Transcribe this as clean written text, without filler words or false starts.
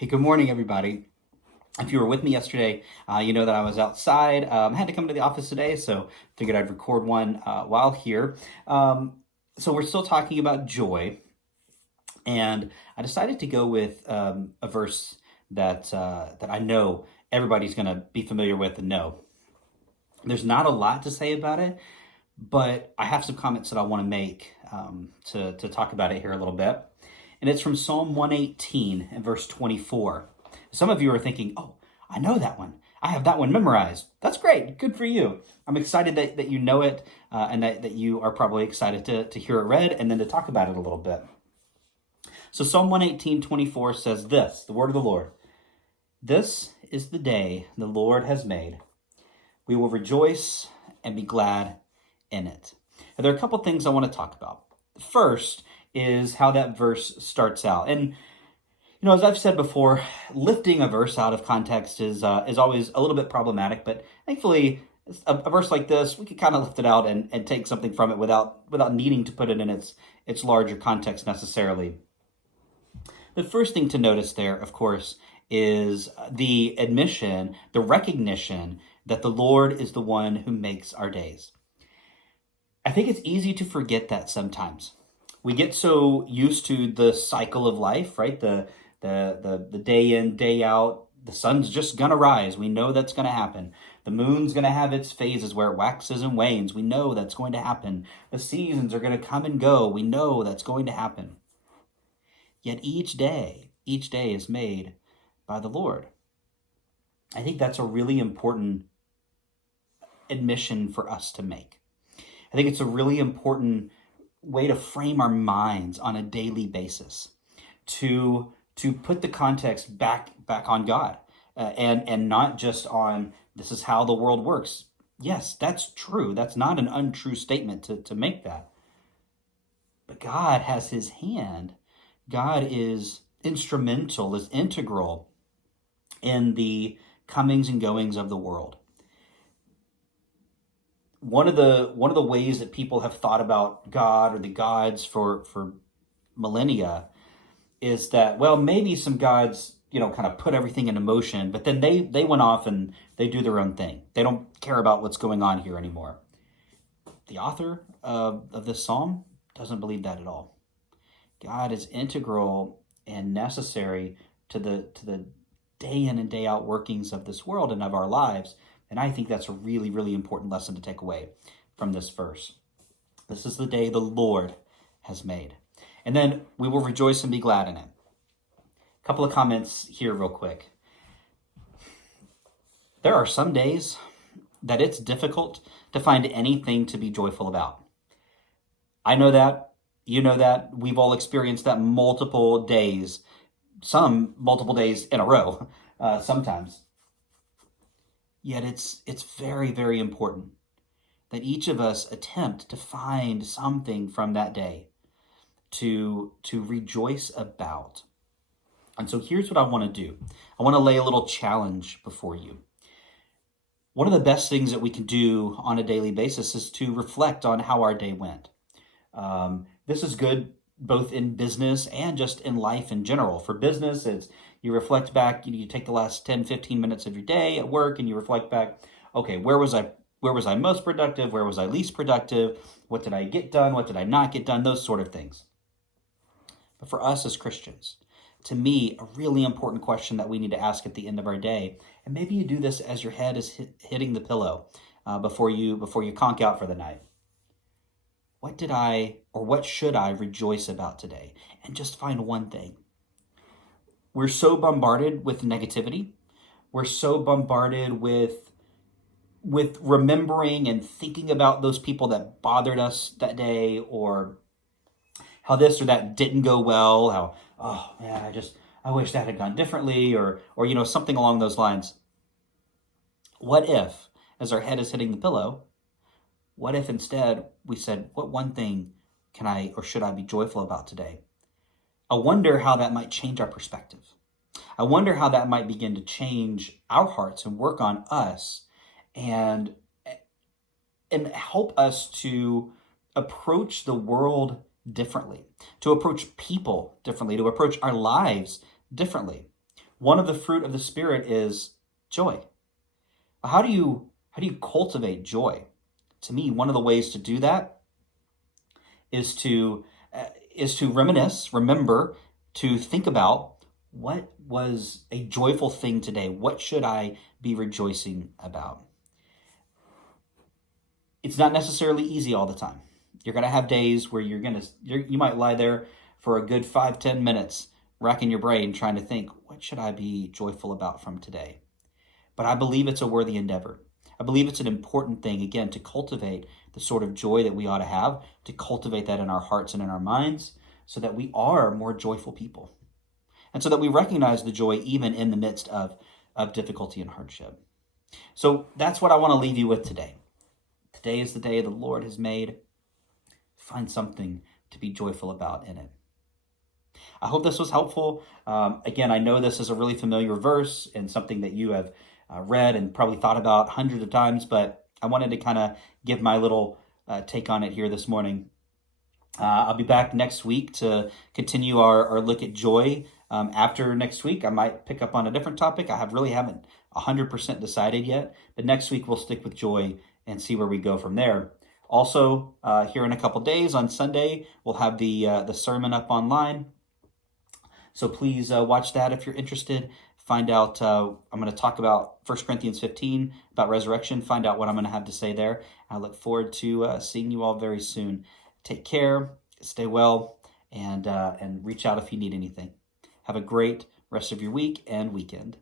Hey, good morning, everybody. If you were with me yesterday, you know that I was outside. I had to come to the office today, so figured I'd record one while here. So we're still talking about joy, and I decided to go with a verse that I know everybody's going to be familiar with and know. There's not a lot to say about it, but I have some comments that I want to make to talk about it here a little bit. And it's from Psalm 118 and verse 24. Some of you are thinking, oh, I know that one. I have that one memorized. That's great. Good for you. I'm excited that you know it and that you are probably excited to hear it read and then to talk about it a little bit. So Psalm 118:24 says this, the word of the Lord. This is the day the Lord has made. We will rejoice and be glad in it. And there are a couple things I want to talk about. First is how that verse starts out. And as I've said before, lifting a verse out of context is always a little bit problematic, but thankfully a verse like this, we can kind of lift it out and take something from it without needing to put it in its larger context necessarily. The first thing to notice there, of course, is the admission, the recognition that the Lord is the one who makes our days. I think it's easy to forget that sometimes. We get so used to the cycle of life, right? The day in, day out. The sun's just gonna rise. We know that's gonna happen. The moon's gonna have its phases where it waxes and wanes. We know that's going to happen. The seasons are gonna come and go. We know that's going to happen. Yet each day is made by the Lord. I think that's a really important admission for us to make. I think it's a really important way to frame our minds on a daily basis, to put the context back on God, and not just on this is how the world works. Yes, that's true. That's not an untrue statement to make that. But God has his hand. God is instrumental, is integral in the comings and goings of the world. One of the ways that people have thought about God or the gods for millennia is that, well, maybe some gods, kind of put everything into motion, but then they went off and they do their own thing. They don't care about what's going on here anymore. The author of this psalm doesn't believe that at all. God is integral and necessary to the day in and day out workings of this world and of our lives. And I think that's a really, really important lesson to take away from this verse. This is the day the Lord has made. And then we will rejoice and be glad in it. A couple of comments here real quick. There are some days that it's difficult to find anything to be joyful about. I know that. You know that. We've all experienced that multiple days, some multiple days in a row, sometimes. Yet it's very, very important that each of us attempt to find something from that day to rejoice about. And so here's what I want to do. I want to lay a little challenge before you. One of the best things that we can do on a daily basis is to reflect on how our day went. This is good both in business and just in life in general. For business, it's you reflect back, you take the last 10, 15 minutes of your day at work and you reflect back, okay, where was I most productive? Where was I least productive? What did I get done? What did I not get done? Those sort of things. But for us as Christians, to me, a really important question that we need to ask at the end of our day, and maybe you do this as your head is hitting the pillow before you conk out for the night. What should I rejoice about today? And just find one thing. We're so bombarded with negativity. We're so bombarded with remembering and thinking about those people that bothered us that day, or how this or that didn't go well, how, oh man, I wish that had gone differently, or something along those lines. What if, as our head is hitting the pillow, what if instead we said, what one thing can I or should I be joyful about today? I wonder how that might change our perspective. I wonder how that might begin to change our hearts and work on us and help us to approach the world differently, to approach people differently, to approach our lives differently. one of the fruit of the Spirit is joy. How do you cultivate joy? To me, one of the ways to do that is to remember, to think about what was a joyful thing today. What should I be rejoicing about? It's not necessarily easy all the time. You're going to have days where you might lie there for a good 5-10 minutes, racking your brain trying to think, what should I be joyful about from today? But I believe it's a worthy endeavor. I believe it's an important thing, again, to cultivate the sort of joy that we ought to have, to cultivate that in our hearts and in our minds, so that we are more joyful people. And so that we recognize the joy even in the midst of difficulty and hardship. So that's what I want to leave you with today. Today is the day the Lord has made. Find something to be joyful about in it. I hope this was helpful. Again, I know this is a really familiar verse and something that you have read and probably thought about hundreds of times, but I wanted to kind of give my little take on it here this morning. I'll be back next week to continue our look at joy. After next week, I might pick up on a different topic. Really haven't 100% decided yet, but next week we'll stick with joy and see where we go from there. Also, here in a couple days on Sunday, we'll have the sermon up online. So please watch that if you're interested. Find out, I'm going to talk about 1 Corinthians 15, about resurrection. Find out what I'm going to have to say there. I look forward to seeing you all very soon. Take care, stay well, and reach out if you need anything. Have a great rest of your week and weekend.